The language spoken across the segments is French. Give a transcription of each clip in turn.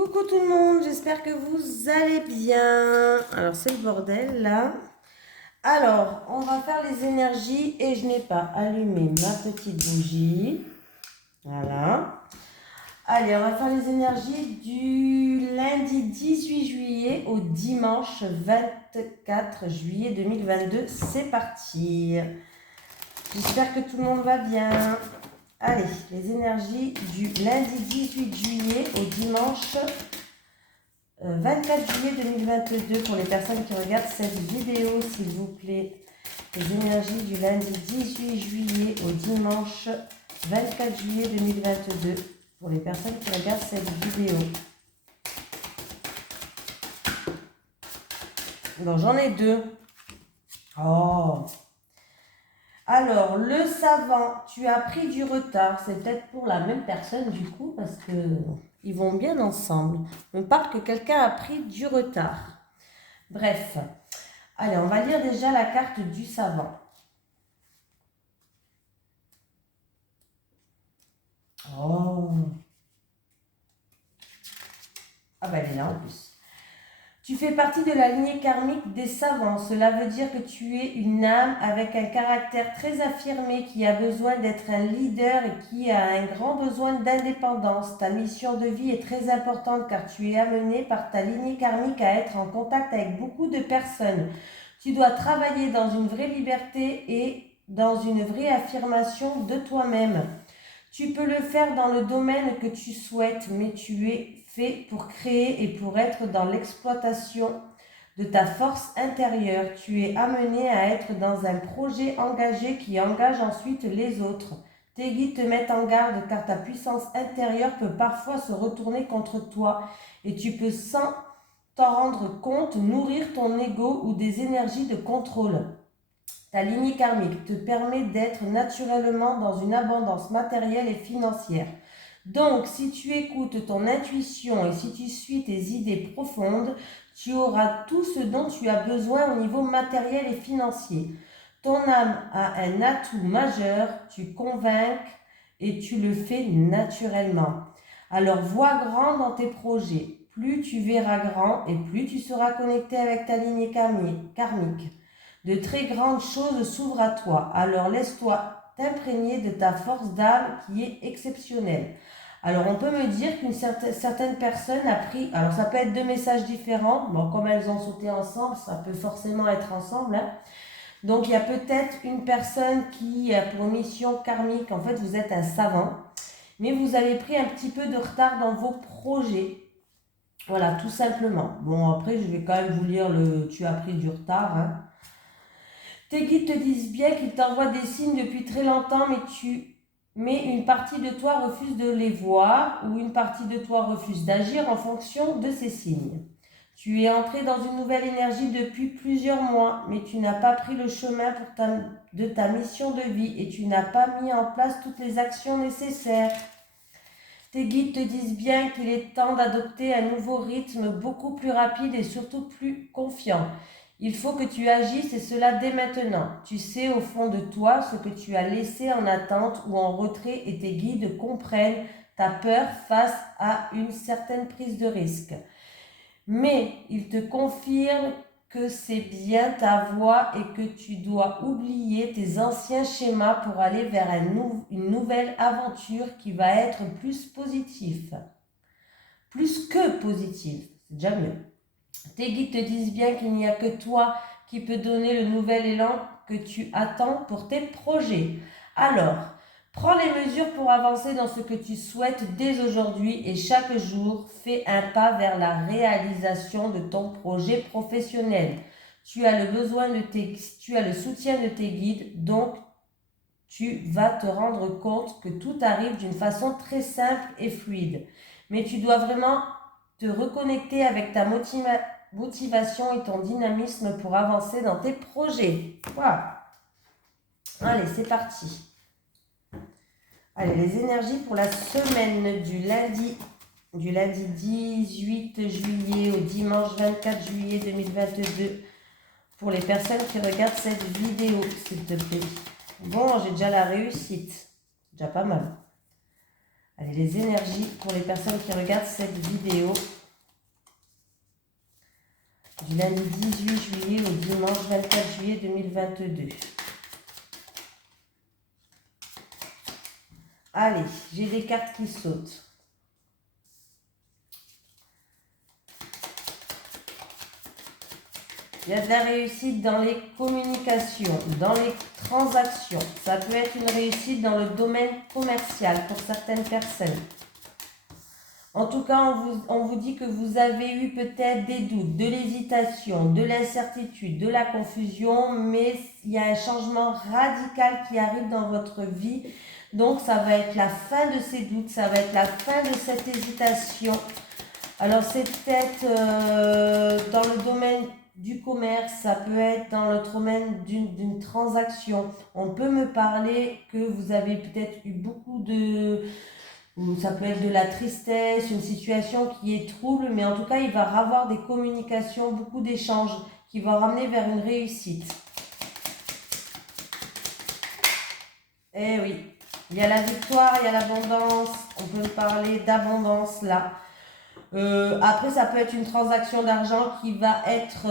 Coucou tout le monde, j'espère que vous allez bien. Alors c'est le bordel là. Alors, on va faire les énergies et je n'ai pas allumé ma petite bougie. Voilà. Allez, on va faire les énergies du lundi 18 juillet au dimanche 24 juillet 2022. C'est parti. J'espère que tout le monde va bien. Allez, les énergies du lundi 18 juillet au dimanche 24 juillet 2022 pour les personnes qui regardent cette vidéo, s'il vous plaît. Les énergies du lundi 18 juillet au dimanche 24 juillet 2022 pour les personnes qui regardent cette vidéo. Donc j'en ai deux. Oh. Alors, le savant, tu as pris du retard. C'est peut-être pour la même personne du coup, parce que ils vont bien ensemble. On parle que quelqu'un a pris du retard. Bref. Allez, on va lire déjà la carte du savant. Oh. Ah ben elle est là en plus. Tu fais partie de la lignée karmique des savants. Cela veut dire que tu es une âme avec un caractère très affirmé qui a besoin d'être un leader et qui a un grand besoin d'indépendance. Ta mission de vie est très importante car tu es amené par ta lignée karmique à être en contact avec beaucoup de personnes. Tu dois travailler dans une vraie liberté et dans une vraie affirmation de toi-même. Tu peux le faire dans le domaine que tu souhaites, mais tu es fait pour créer et pour être dans l'exploitation de ta force intérieure. Tu es amené à être dans un projet engagé qui engage ensuite les autres. Tes guides te mettent en garde car ta puissance intérieure peut parfois se retourner contre toi et tu peux sans t'en rendre compte nourrir ton ego ou des énergies de contrôle. Ta lignée karmique te permet d'être naturellement dans une abondance matérielle et financière. Donc, si tu écoutes ton intuition et si tu suis tes idées profondes, tu auras tout ce dont tu as besoin au niveau matériel et financier. Ton âme a un atout majeur, tu convaincs et tu le fais naturellement. Alors, vois grand dans tes projets. Plus tu verras grand et plus tu seras connecté avec ta lignée karmique. De très grandes choses s'ouvrent à toi, alors laisse-toi t'imprégner de ta force d'âme qui est exceptionnelle. Alors on peut me dire qu'une certaine personne a pris, alors ça peut être deux messages différents, bon comme elles ont sauté ensemble, ça peut forcément être ensemble, hein. Donc il y a peut-être une personne qui a pour mission karmique, en fait vous êtes un savant, mais vous avez pris un petit peu de retard dans vos projets. Voilà, tout simplement. Bon après je vais quand même vous lire le tu as pris du retard, hein. Tes guides te disent bien qu'ils t'envoient des signes depuis très longtemps, mais une partie de toi refuse de les voir ou une partie de toi refuse d'agir en fonction de ces signes. Tu es entré dans une nouvelle énergie depuis plusieurs mois, mais tu n'as pas pris le chemin de ta mission de vie et tu n'as pas mis en place toutes les actions nécessaires. Tes guides te disent bien qu'il est temps d'adopter un nouveau rythme beaucoup plus rapide et surtout plus confiant. Il faut que tu agisses et cela dès maintenant. Tu sais au fond de toi ce que tu as laissé en attente ou en retrait et tes guides comprennent ta peur face à une certaine prise de risque. Mais ils te confirment que c'est bien ta voie et que tu dois oublier tes anciens schémas pour aller vers une nouvelle aventure qui va être plus positive. Plus que positive, c'est déjà mieux. Tes guides te disent bien qu'il n'y a que toi qui peux donner le nouvel élan que tu attends pour tes projets. Alors, prends les mesures pour avancer dans ce que tu souhaites dès aujourd'hui et chaque jour, fais un pas vers la réalisation de ton projet professionnel. Tu as le soutien de tes guides, donc tu vas te rendre compte que tout arrive d'une façon très simple et fluide. Mais tu dois vraiment te reconnecter avec ta motivation et ton dynamisme pour avancer dans tes projets. Voilà. Allez, c'est parti. Allez, les énergies pour la semaine du lundi 18 juillet au dimanche 24 juillet 2022 pour les personnes qui regardent cette vidéo, s'il te plaît. Bon, j'ai déjà la réussite. Déjà pas mal. Allez, les énergies pour les personnes qui regardent cette vidéo du lundi 18 juillet au dimanche 24 juillet 2022. Allez, j'ai des cartes qui sautent. Il y a de la réussite dans les communications, dans les transactions. Ça peut être une réussite dans le domaine commercial pour certaines personnes. En tout cas, on vous dit que vous avez eu peut-être des doutes, de l'hésitation, de l'incertitude, de la confusion, mais il y a un changement radical qui arrive dans votre vie. Donc, ça va être la fin de ces doutes, ça va être la fin de cette hésitation. Alors, c'est peut-être dans le domaine du commerce, ça peut être dans le domaine d'une transaction. On peut me parler que vous avez peut-être eu beaucoup de... Ça peut être de la tristesse, une situation qui est trouble, mais en tout cas, il va y avoir des communications, beaucoup d'échanges qui vont ramener vers une réussite. Eh oui, il y a la victoire, il y a l'abondance. On peut me parler d'abondance là. Après, ça peut être une transaction d'argent qui va être,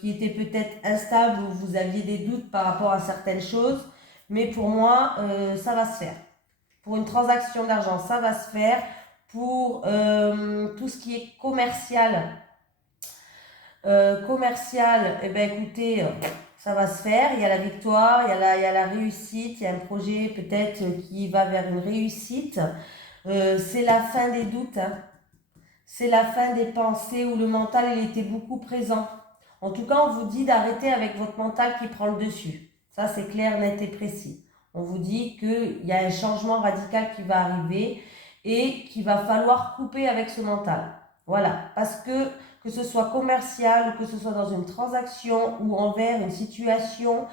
qui était peut-être instable ou vous aviez des doutes par rapport à certaines choses. Mais pour moi, ça va se faire. Pour une transaction d'argent, ça va se faire. Pour tout ce qui est commercial, eh ben écoutez, ça va se faire. Il y a la victoire, il y a la réussite, il y a un projet peut-être qui va vers une réussite. C'est la fin des doutes, hein. C'est la fin des pensées où le mental il était beaucoup présent. En tout cas, on vous dit d'arrêter avec votre mental qui prend le dessus. Ça, c'est clair, net et précis. On vous dit qu'il y a un changement radical qui va arriver et qu'il va falloir couper avec ce mental. Voilà, parce que ce soit commercial ou que ce soit dans une transaction ou envers une situation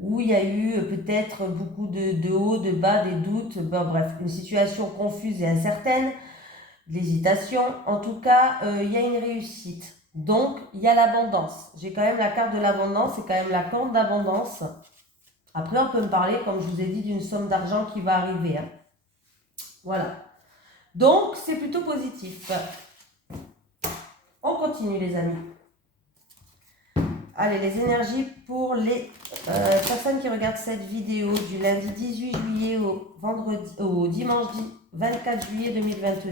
où il y a eu peut-être beaucoup de hauts, de bas, des doutes, bon, bref, une situation confuse et incertaine, de l'hésitation. En tout cas, il y a une réussite. Donc, il y a l'abondance. J'ai quand même la carte de l'abondance, c'est quand même la carte d'abondance. Après, on peut me parler, comme je vous ai dit, d'une somme d'argent qui va arriver, hein. Voilà. Donc, c'est plutôt positif. On continue, les amis. Allez, les énergies pour les personnes qui regardent cette vidéo du lundi 18 juillet au dimanche 24 juillet 2022.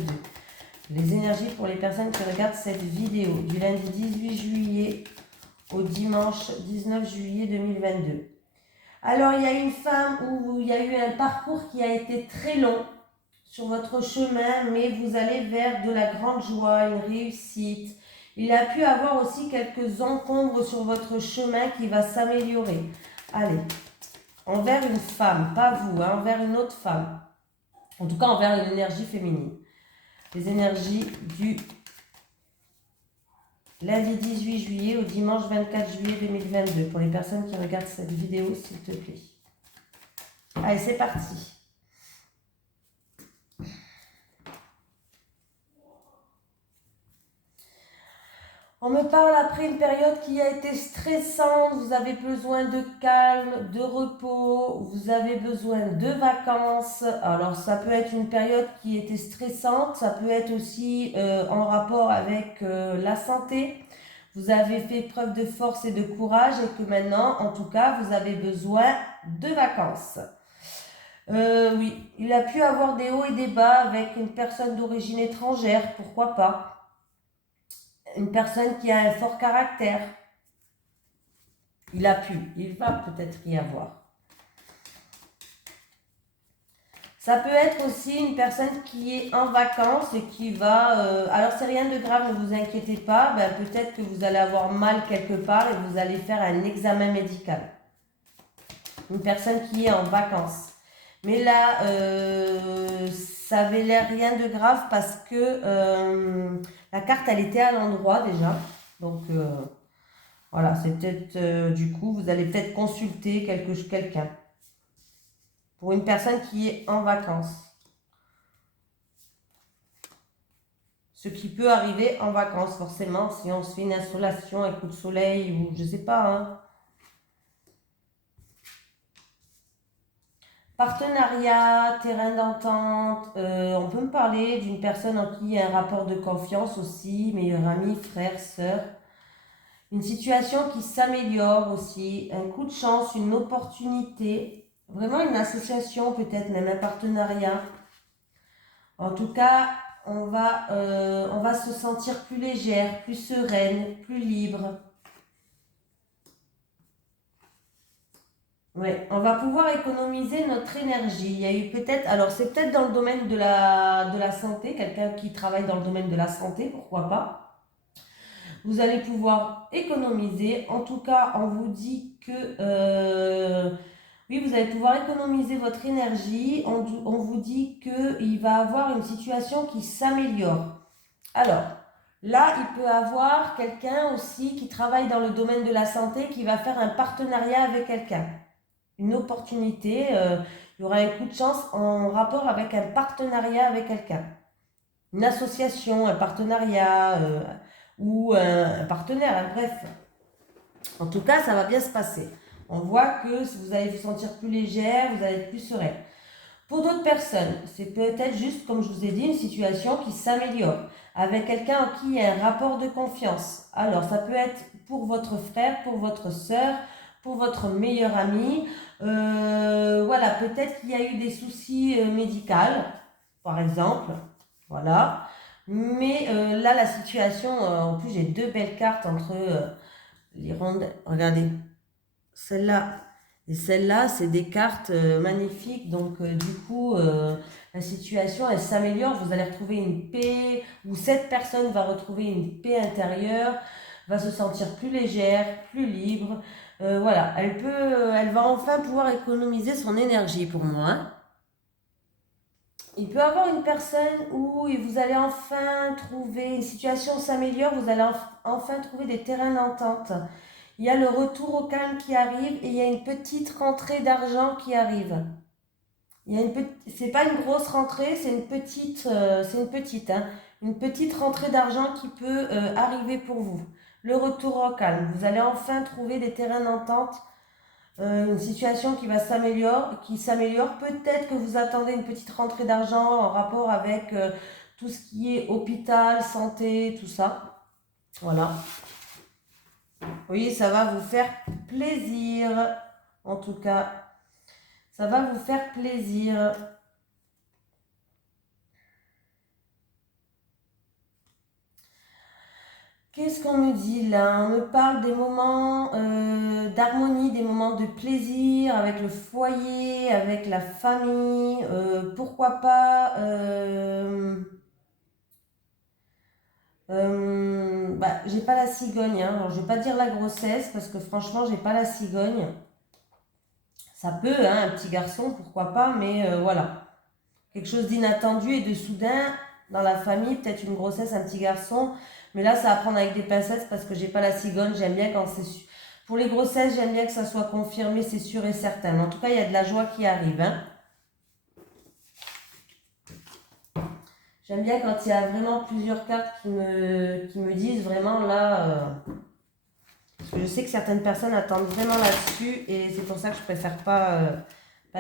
Les énergies pour les personnes qui regardent cette vidéo du lundi 18 juillet au dimanche 19 juillet 2022. Alors, il y a une femme où il y a eu un parcours qui a été très long sur votre chemin, mais vous allez vers de la grande joie, une réussite. Il a pu avoir aussi quelques encombres sur votre chemin qui va s'améliorer. Allez, envers une femme, pas vous, hein, envers une autre femme. En tout cas, envers une énergie féminine. Les énergies du lundi 18 juillet au dimanche 24 juillet 2022. Pour les personnes qui regardent cette vidéo, s'il te plaît. Allez, c'est parti. On me parle après une période qui a été stressante, vous avez besoin de calme, de repos, vous avez besoin de vacances. Alors ça peut être une période qui était stressante, ça peut être aussi en rapport avec la santé. Vous avez fait preuve de force et de courage et que maintenant, en tout cas, vous avez besoin de vacances. Oui, il a pu avoir des hauts et des bas avec une personne d'origine étrangère, pourquoi pas. Une personne qui a un fort caractère. Il va peut-être y avoir. Ça peut être aussi une personne qui est en vacances et qui va... alors c'est rien de grave, ne vous inquiétez pas. Ben, peut-être que vous allez avoir mal quelque part et vous allez faire un examen médical. Une personne qui est en vacances. Mais là, ça avait l'air rien de grave parce que la carte, elle était à l'endroit déjà. Donc, voilà, c'est peut-être, du coup, vous allez peut-être consulter quelqu'un. Pour une personne qui est en vacances. Ce qui peut arriver en vacances, forcément, si on se fait une insolation, un coup de soleil, ou je sais pas, hein. Partenariat, terrain d'entente, on peut me parler d'une personne en qui il y a un rapport de confiance aussi, meilleur ami, frère, sœur. Une situation qui s'améliore aussi, un coup de chance, une opportunité, vraiment une association, peut-être même un partenariat. En tout cas, on va se sentir plus légère, plus sereine, plus libre. Ouais, on va pouvoir économiser notre énergie. Il y a eu peut-être, alors c'est peut-être dans le domaine de la santé, quelqu'un qui travaille dans le domaine de la santé, pourquoi pas. Vous allez pouvoir économiser. En tout cas, on vous dit que, oui, vous allez pouvoir économiser votre énergie. On vous dit qu'il va avoir une situation qui s'améliore. Alors, là, il peut avoir quelqu'un aussi qui travaille dans le domaine de la santé qui va faire un partenariat avec quelqu'un. Une opportunité, il y aura un coup de chance en rapport avec un partenariat avec quelqu'un. Une association, un partenariat ou un partenaire, hein, bref. En tout cas, ça va bien se passer. On voit que vous allez vous sentir plus légère, vous allez être plus sereine. Pour d'autres personnes, c'est peut-être juste, comme je vous ai dit, une situation qui s'améliore avec quelqu'un en qui il y a un rapport de confiance. Alors, ça peut être pour votre frère, pour votre sœur, pour votre meilleur ami. Voilà, peut-être qu'il y a eu des soucis médicaux, par exemple. Voilà. Mais là, la situation, en plus, j'ai deux belles cartes entre les rondes. Regardez, celle-là et celle-là, c'est des cartes magnifiques. Donc, du coup, la situation, elle s'améliore. Vous allez retrouver une paix, ou cette personne va retrouver une paix intérieure, va se sentir plus légère, plus libre. Voilà, elle va enfin pouvoir économiser son énergie pour moi, hein. Il peut y avoir une personne où vous allez enfin trouver, une situation s'améliore, vous allez enfin trouver des terrains d'entente. Il y a le retour au calme qui arrive et il y a une petite rentrée d'argent qui arrive. C'est pas une grosse rentrée, c'est une petite rentrée d'argent qui peut arriver pour vous. Le retour au calme, vous allez enfin trouver des terrains d'entente, une situation qui s'améliore. Peut-être que vous attendez une petite rentrée d'argent en rapport avec tout ce qui est hôpital, santé, tout ça. Voilà. Oui, ça va vous faire plaisir. En tout cas, ça va vous faire plaisir. Qu'est-ce qu'on me dit là? On me parle des moments d'harmonie, des moments de plaisir avec le foyer, avec la famille. Pourquoi pas j'ai pas la cigogne, hein. Alors, je vais pas dire la grossesse parce que franchement, j'ai pas la cigogne. Ça peut, hein, un petit garçon, pourquoi pas, mais voilà. Quelque chose d'inattendu et de soudain dans la famille, peut-être une grossesse, un petit garçon. Mais là, ça va prendre avec des pincettes parce que j'ai pas la cigogne. J'aime bien quand c'est pour les grossesses, j'aime bien que ça soit confirmé, c'est sûr et certain. Mais en tout cas, il y a de la joie qui arrive, hein. J'aime bien quand il y a vraiment plusieurs cartes qui me disent vraiment là. Parce que je sais que certaines personnes attendent vraiment là-dessus et c'est pour ça que je préfère pas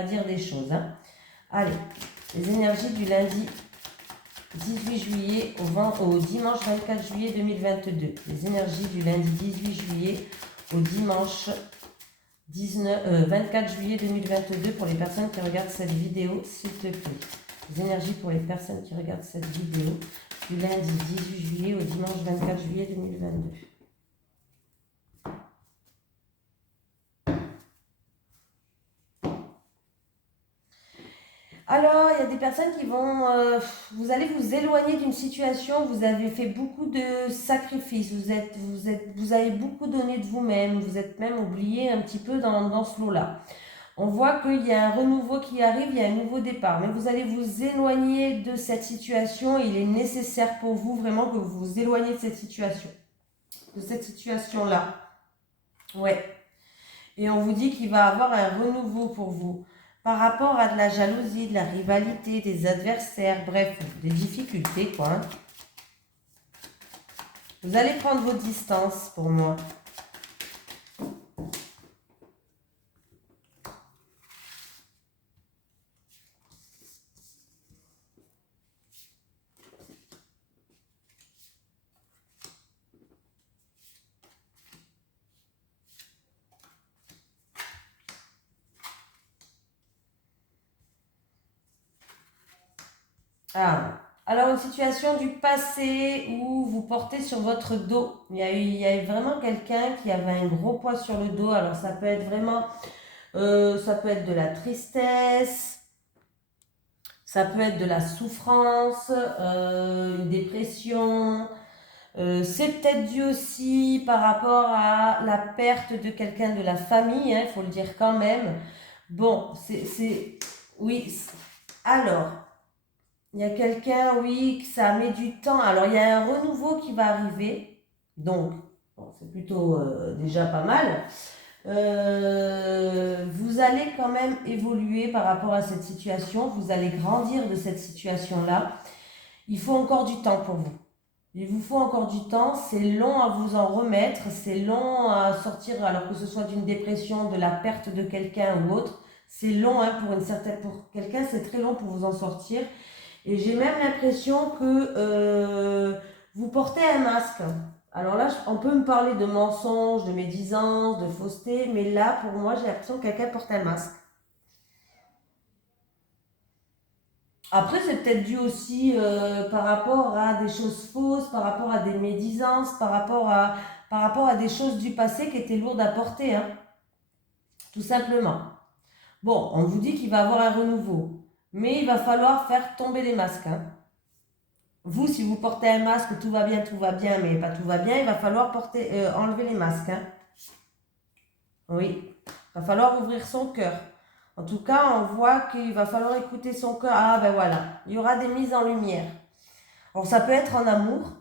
dire des choses, hein. Allez, les énergies du lundi 18 juillet au dimanche 24 juillet 2022. Les énergies du lundi 18 juillet au dimanche 24 juillet 2022 pour les personnes qui regardent cette vidéo, s'il te plaît. Les énergies pour les personnes qui regardent cette vidéo du lundi 18 juillet au dimanche 24 juillet 2022. Alors, il y a des personnes qui vont... vous allez vous éloigner d'une situation, vous avez fait beaucoup de sacrifices, vous avez beaucoup donné de vous-même, vous êtes même oublié un petit peu dans ce lot-là. On voit qu'il y a un renouveau qui arrive, il y a un nouveau départ, mais vous allez vous éloigner de cette situation. Il est nécessaire pour vous vraiment que vous vous éloigniez de cette situation-là. Ouais. Et on vous dit qu'il va y avoir un renouveau pour vous par rapport à de la jalousie, de la rivalité, des adversaires, bref, des difficultés, quoi, hein. Vous allez prendre vos distances pour moi. Ah, alors une situation du passé où vous portez sur votre dos. Il y a eu vraiment quelqu'un qui avait un gros poids sur le dos. Alors ça peut être vraiment, ça peut être de la tristesse, ça peut être de la souffrance, une dépression. C'est peut-être dû aussi par rapport à la perte de quelqu'un de la famille, il faut le dire quand même. Bon, oui. Alors, il y a quelqu'un, oui, que ça met du temps. Alors, il y a un renouveau qui va arriver. Donc, bon, c'est plutôt déjà pas mal. Vous allez quand même évoluer par rapport à cette situation. Vous allez grandir de cette situation-là. Il faut encore du temps pour vous. Il vous faut encore du temps. C'est long à vous en remettre. C'est long à sortir, alors que ce soit d'une dépression, de la perte de quelqu'un ou autre. C'est long, hein, pour quelqu'un, c'est très long pour vous en sortir. Et j'ai même l'impression que vous portez un masque. Alors là, on peut me parler de mensonges, de médisance, de fausseté, mais là, pour moi, j'ai l'impression que quelqu'un porte un masque. Après, c'est peut-être dû aussi par rapport à des choses fausses, par rapport à des médisances, par rapport à des choses du passé qui étaient lourdes à porter, hein, tout simplement. Bon, on vous dit qu'il va y avoir un renouveau, mais il va falloir faire tomber les masques, hein. Vous, si vous portez un masque, tout va bien, mais pas tout va bien, il va falloir enlever les masques, hein. Oui, il va falloir ouvrir son cœur. En tout cas, on voit qu'il va falloir écouter son cœur. Ah ben voilà, il y aura des mises en lumière. Alors ça peut être en amour,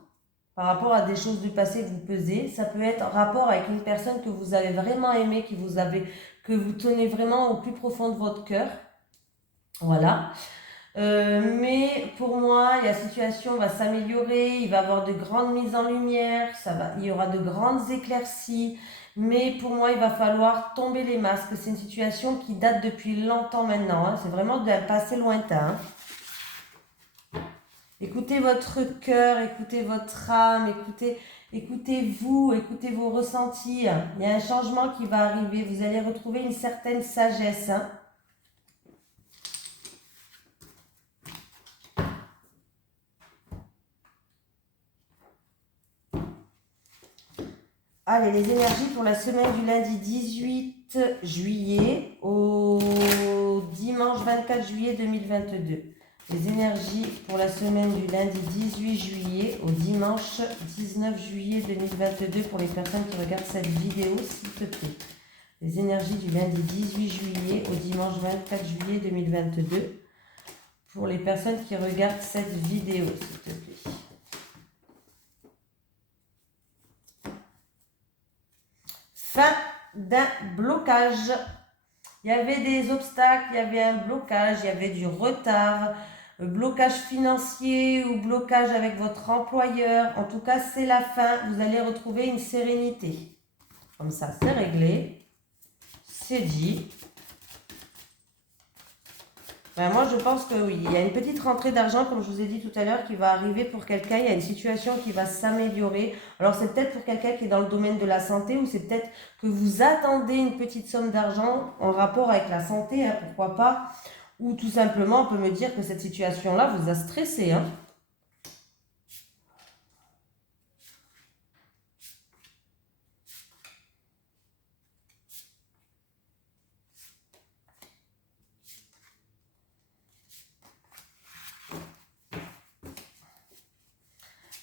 par rapport à des choses du passé que vous pesez. Ça peut être en rapport avec une personne que vous avez vraiment aimée, que vous tenez vraiment au plus profond de votre cœur. Voilà. Mais pour moi, la situation va s'améliorer, il va y avoir de grandes mises en lumière, il y aura de grandes éclaircies, mais pour moi, il va falloir tomber les masques. C'est une situation qui date depuis longtemps maintenant, hein. C'est vraiment d'un passé lointain, hein. Écoutez votre cœur, écoutez votre âme, écoutez-vous, écoutez vos ressentis. Il y a un changement qui va arriver, vous allez retrouver une certaine sagesse, hein. Allez, les énergies pour la semaine du lundi 18 juillet au dimanche 24 juillet 2022. Les énergies pour la semaine du lundi 18 juillet au dimanche 19 juillet 2022 pour les personnes qui regardent cette vidéo, s'il te plaît. Les énergies du lundi 18 juillet au dimanche 24 juillet 2022 pour les personnes qui regardent cette vidéo, s'il te plaît. Fin d'un blocage. Il y avait des obstacles, il y avait un blocage, il y avait du retard, blocage financier ou blocage avec votre employeur. En tout cas, c'est la fin. Vous allez retrouver une sérénité. Comme ça, c'est réglé. C'est dit. Ben moi, je pense que oui, il y a une petite rentrée d'argent, comme je vous ai dit tout à l'heure, qui va arriver pour quelqu'un. Il y a une situation qui va s'améliorer. Alors, c'est peut-être pour quelqu'un qui est dans le domaine de la santé ou c'est peut-être que vous attendez une petite somme d'argent en rapport avec la santé, hein, pourquoi pas. Ou tout simplement, on peut me dire que cette situation-là vous a stressé, hein.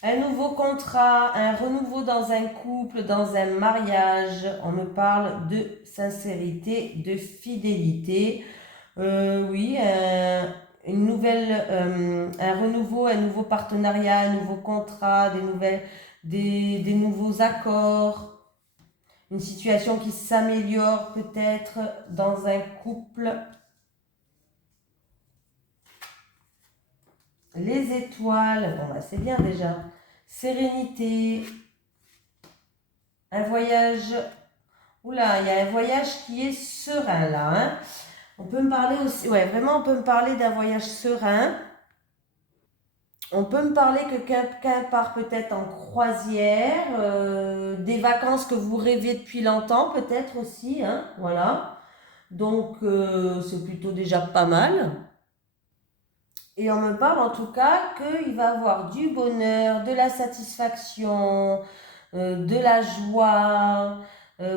Un nouveau contrat, un renouveau dans un couple, dans un mariage. On me parle de sincérité, de fidélité. Oui, un renouveau, un nouveau partenariat, un nouveau contrat, des nouveaux accords. Une situation qui s'améliore peut-être dans un couple. Les étoiles, bon bah c'est bien déjà. Sérénité, un voyage. Oula, il y a un voyage qui est serein là, hein. On peut me parler aussi, ouais, vraiment on peut me parler d'un voyage serein. On peut me parler que quelqu'un part peut-être en croisière, des vacances que vous rêvez depuis longtemps peut-être aussi, hein, voilà. Donc c'est plutôt déjà pas mal. Et on me parle en tout cas qu'il va avoir du bonheur, de la satisfaction, de la joie,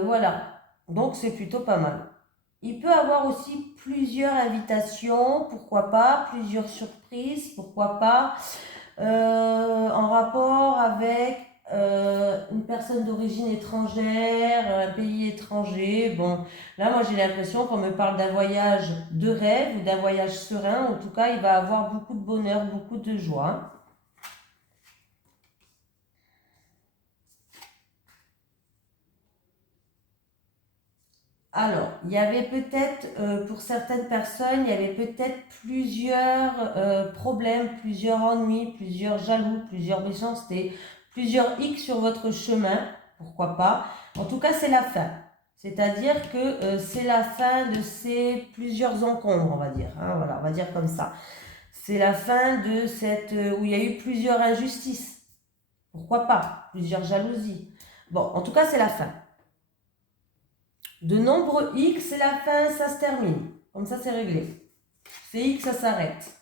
voilà. Donc c'est plutôt pas mal. Il peut avoir aussi plusieurs invitations, pourquoi pas, plusieurs surprises, pourquoi pas, en rapport avec une personne d'origine étrangère, un pays étranger. Bon, là, moi, j'ai l'impression qu'on me parle d'un voyage de rêve ou d'un voyage serein. En tout cas, il va avoir beaucoup de bonheur, beaucoup de joie. Alors, il y avait peut-être, pour certaines personnes, il y avait peut-être plusieurs problèmes, plusieurs ennuis, plusieurs jaloux, plusieurs méchancetés, plusieurs X sur votre chemin, pourquoi pas. En tout cas, c'est la fin. C'est-à-dire que c'est la fin de ces plusieurs encombres, on va dire. Hein, voilà, on va dire comme ça. C'est la fin de cette où il y a eu plusieurs injustices. Pourquoi pas? Plusieurs jalousies. Bon, en tout cas, c'est la fin. De nombre X, c'est la fin, ça se termine. Comme ça, c'est réglé. C'est X, ça s'arrête.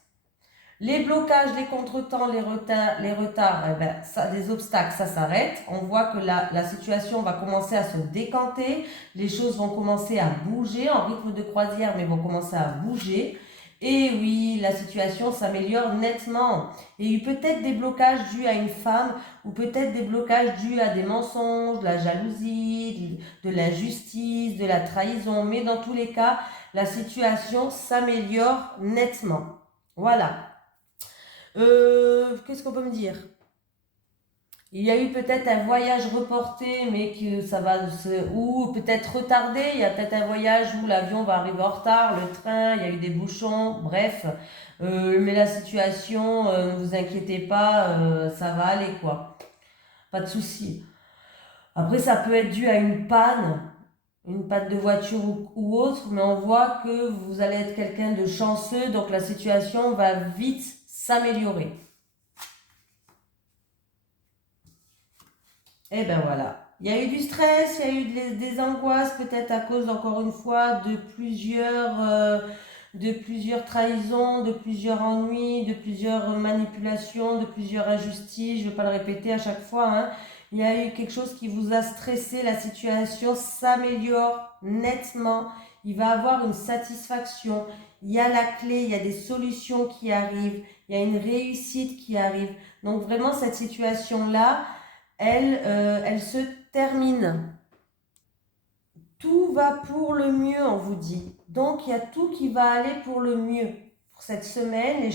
Les blocages, les contretemps, les retards, eh ben, ça, les obstacles, ça s'arrête. On voit que la situation va commencer à se décanter. Les choses vont commencer à bouger en rythme de croisière, mais vont commencer à bouger. Et oui, la situation s'améliore nettement. Il y a eu peut-être des blocages dus à une femme ou peut-être des blocages dus à des mensonges, de la jalousie, de l'injustice, de la trahison. Mais dans tous les cas, la situation s'améliore nettement. Voilà. Qu'est-ce qu'on peut me dire? Il y a eu peut-être un voyage reporté, mais que ça va ou peut-être retardé. Il y a peut-être un voyage où l'avion va arriver en retard, le train, il y a eu des bouchons, bref. Mais la situation, ne vous inquiétez pas, ça va aller quoi. Pas de souci. Après, ça peut être dû à une panne de voiture ou autre, mais on voit que vous allez être quelqu'un de chanceux, donc la situation va vite s'améliorer. Et ben voilà. Il y a eu du stress, il y a eu des angoisses, peut-être à cause, encore une fois, de plusieurs trahisons, de plusieurs ennuis, de plusieurs manipulations, de plusieurs injustices. Je ne vais pas le répéter à chaque fois, hein. Il y a eu quelque chose qui vous a stressé, la situation s'améliore nettement. Il va avoir une satisfaction. Il y a la clé, il y a des solutions qui arrivent, il y a une réussite qui arrive. Donc vraiment, cette situation-là, elle se termine. Tout va pour le mieux, on vous dit. Donc, il y a tout qui va aller pour le mieux. Pour cette semaine,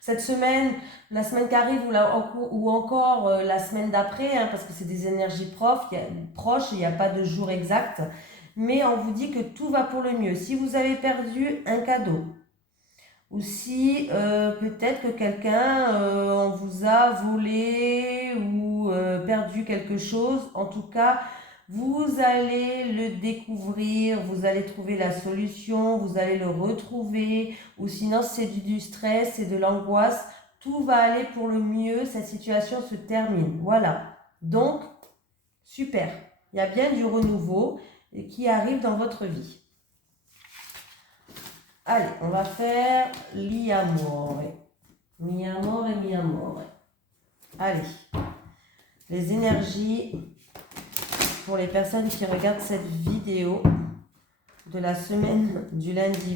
cette semaine, la semaine qui arrive ou encore la semaine d'après, hein, parce que c'est des énergies proches, il n'y a pas de jour exact. Mais on vous dit que tout va pour le mieux. Si vous avez perdu un cadeau, ou si peut-être que quelqu'un on vous a volé ou perdu quelque chose, en tout cas, vous allez le découvrir, vous allez trouver la solution, vous allez le retrouver, ou sinon c'est du stress, c'est de l'angoisse, tout va aller pour le mieux, cette situation se termine. Voilà. Donc, super. Il y a bien du renouveau qui arrive dans votre vie. Allez, on va faire mi amore. Mi amore, mi amore. Allez, les énergies pour les personnes qui regardent cette vidéo de la semaine du lundi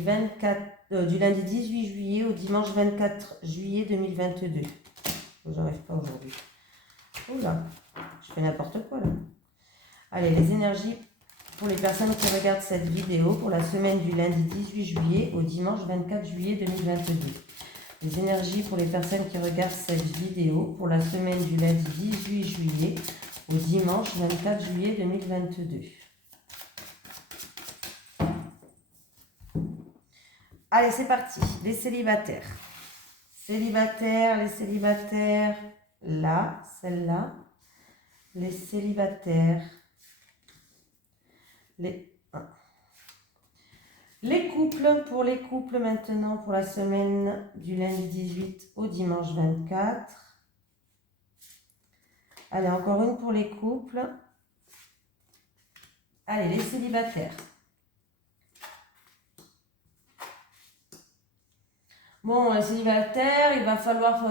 18 juillet au dimanche 24 juillet 2022. J'arrive pas aujourd'hui. Oula, je fais n'importe quoi là. Allez, les énergies pour les personnes qui regardent cette vidéo pour la semaine du lundi 18 juillet au dimanche 24 juillet 2022. Les énergies pour les personnes qui regardent cette vidéo pour la semaine du lundi 18 juillet au dimanche 24 juillet 2022. Allez, c'est parti. Les célibataires. Les célibataires, là, celle-là. Les célibataires. Les couples, pour les couples maintenant, pour la semaine du lundi 18 au dimanche 24. Allez, encore une pour les couples. Allez, les célibataires. Bon, célibataire, il va falloir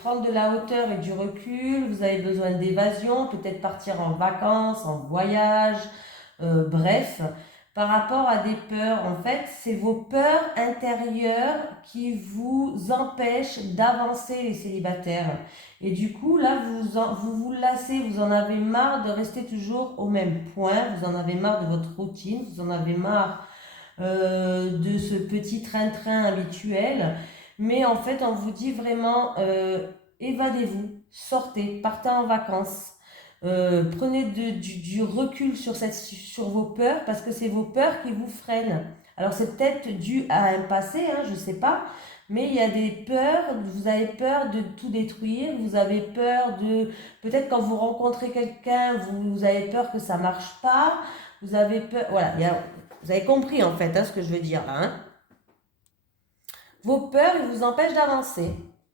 prendre de la hauteur et du recul. Vous avez besoin d'évasion, peut-être partir en vacances, en voyage, bref. Par rapport à des peurs, en fait, c'est vos peurs intérieures qui vous empêchent d'avancer, les célibataires. Et du coup, là, vous vous lassez, vous en avez marre de rester toujours au même point, vous en avez marre de votre routine, vous en avez marre de ce petit train-train habituel. Mais en fait, on vous dit vraiment, évadez-vous, sortez, partez en vacances. Prenez du recul sur vos peurs parce que c'est vos peurs qui vous freinent. Alors c'est peut-être dû à un passé, hein, je ne sais pas, mais il y a des peurs, vous avez peur de tout détruire, vous avez peur de... Peut-être quand vous rencontrez quelqu'un, vous avez peur que ça ne marche pas, vous avez peur... Voilà, vous avez compris en fait, hein, ce que je veux dire là, hein. Vos peurs, ils vous empêchent d'avancer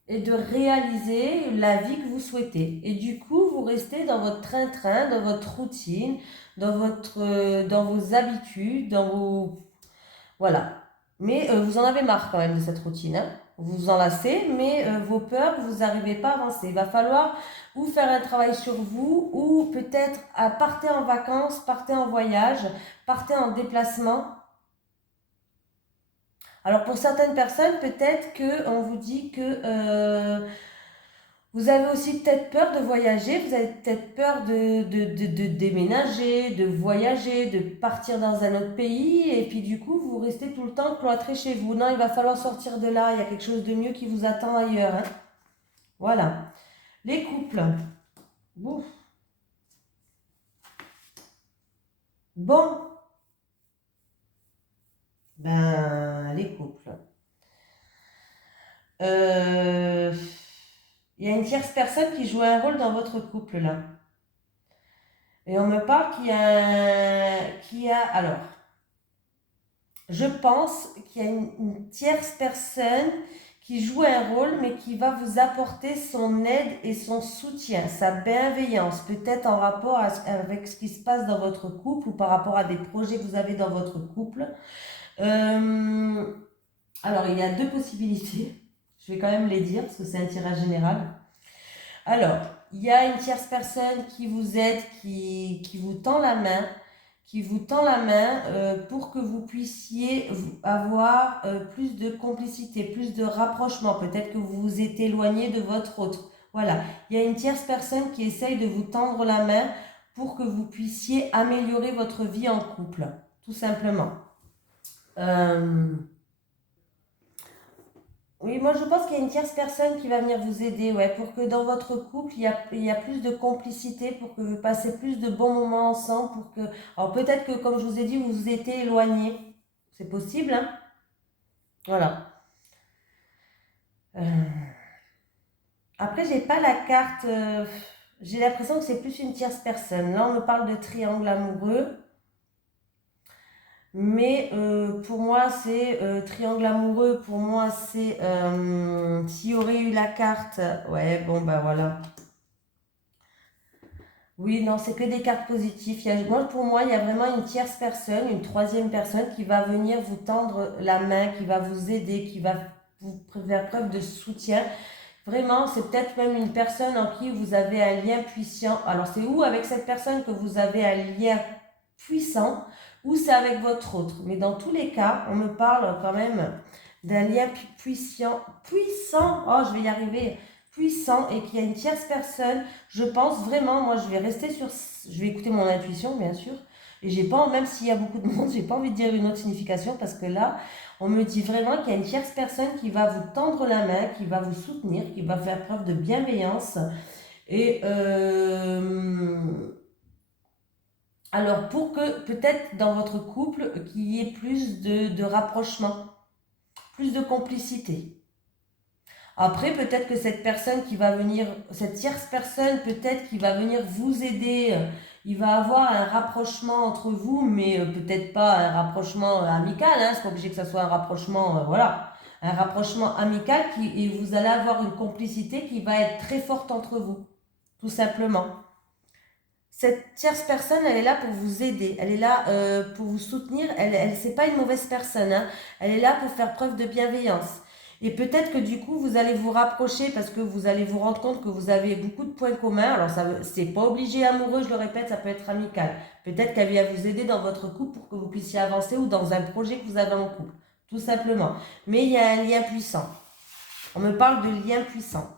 et de réaliser la vie que vous souhaitez. Et du coup, vous restez dans votre train-train, dans votre routine, dans vos habitudes, dans vos... Voilà. Mais vous en avez marre quand même de cette routine, hein. Vous vous en lassez, mais vos peurs, vous n'arrivez pas à avancer. Il va falloir ou faire un travail sur vous, ou peut-être partez en vacances, partez en voyage, partez en déplacement. Alors pour certaines personnes, peut-être qu'on vous dit que vous avez aussi peut-être peur de voyager, vous avez peut-être peur de déménager, de voyager, de partir dans un autre pays, et puis du coup, vous restez tout le temps cloîtré chez vous. Non, il va falloir sortir de là, il y a quelque chose de mieux qui vous attend ailleurs, hein. Voilà. Les couples. Ouf. Bon, ben, les couples. Il y a une tierce personne qui joue un rôle dans votre couple, là. Et on me parle alors, je pense qu'il y a une tierce personne qui joue un rôle, mais qui va vous apporter son aide et son soutien, sa bienveillance, peut-être en rapport avec ce qui se passe dans votre couple ou par rapport à des projets que vous avez dans votre couple. Alors, il y a deux possibilités. Je vais quand même les dire parce que c'est un tirage général. Alors, il y a une tierce personne qui vous aide, qui vous tend la main, pour que vous puissiez avoir plus de complicité, plus de rapprochement. Peut-être que vous vous êtes éloigné de votre autre. Voilà, il y a une tierce personne qui essaye de vous tendre la main pour que vous puissiez améliorer votre vie en couple, tout simplement. Oui, moi je pense qu'il y a une tierce personne qui va venir vous aider, ouais, pour que dans votre couple, il y a plus de complicité, pour que vous passez plus de bons moments ensemble, Alors peut-être que, comme je vous ai dit, vous vous étiez éloignés. C'est possible, hein? Voilà. Euh, Après, j'ai pas la carte... J'ai l'impression que c'est plus une tierce personne. Là, on me parle de triangle amoureux. Mais pour moi, c'est triangle amoureux. Pour moi, c'est s'il y aurait eu la carte. Ouais, bon, bah voilà. Oui, non, c'est que des cartes positives. Pour moi, il y a vraiment une tierce personne, une troisième personne qui va venir vous tendre la main, qui va vous aider, qui va vous faire preuve de soutien. Vraiment, c'est peut-être même une personne en qui vous avez un lien puissant. Alors, c'est où avec cette personne que vous avez un lien puissant, ou c'est avec votre autre. Mais dans tous les cas, on me parle quand même d'un lien puissant, oh, je vais y arriver, puissant, et qu'il y a une tierce personne. Je pense vraiment, moi, je vais écouter mon intuition, bien sûr, et j'ai pas, même s'il y a beaucoup de monde, j'ai pas envie de dire une autre signification, parce que là, on me dit vraiment qu'il y a une tierce personne qui va vous tendre la main, qui va vous soutenir, qui va faire preuve de bienveillance. Et alors, pour que peut-être dans votre couple, qu'il y ait plus de rapprochement, plus de complicité. Après, peut-être que cette tierce personne, peut-être qui va venir vous aider, il va avoir un rapprochement entre vous, mais peut-être pas un rapprochement amical, hein, c'est pas obligé que ça soit un rapprochement, voilà, un rapprochement amical et vous allez avoir une complicité qui va être très forte entre vous, tout simplement. Cette tierce personne, elle est là pour vous aider, elle est là pour vous soutenir, c'est pas une mauvaise personne, hein. Elle est là pour faire preuve de bienveillance. Et peut-être que du coup, vous allez vous rapprocher parce que vous allez vous rendre compte que vous avez beaucoup de points communs. Alors, c'est pas obligé amoureux, je le répète, ça peut être amical. Peut-être qu'elle vient vous aider dans votre couple pour que vous puissiez avancer ou dans un projet que vous avez en couple. Tout simplement. Mais il y a un lien puissant. On me parle de lien puissant.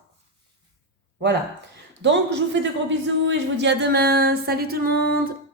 Voilà. Donc, je vous fais de gros bisous et je vous dis à demain. Salut tout le monde!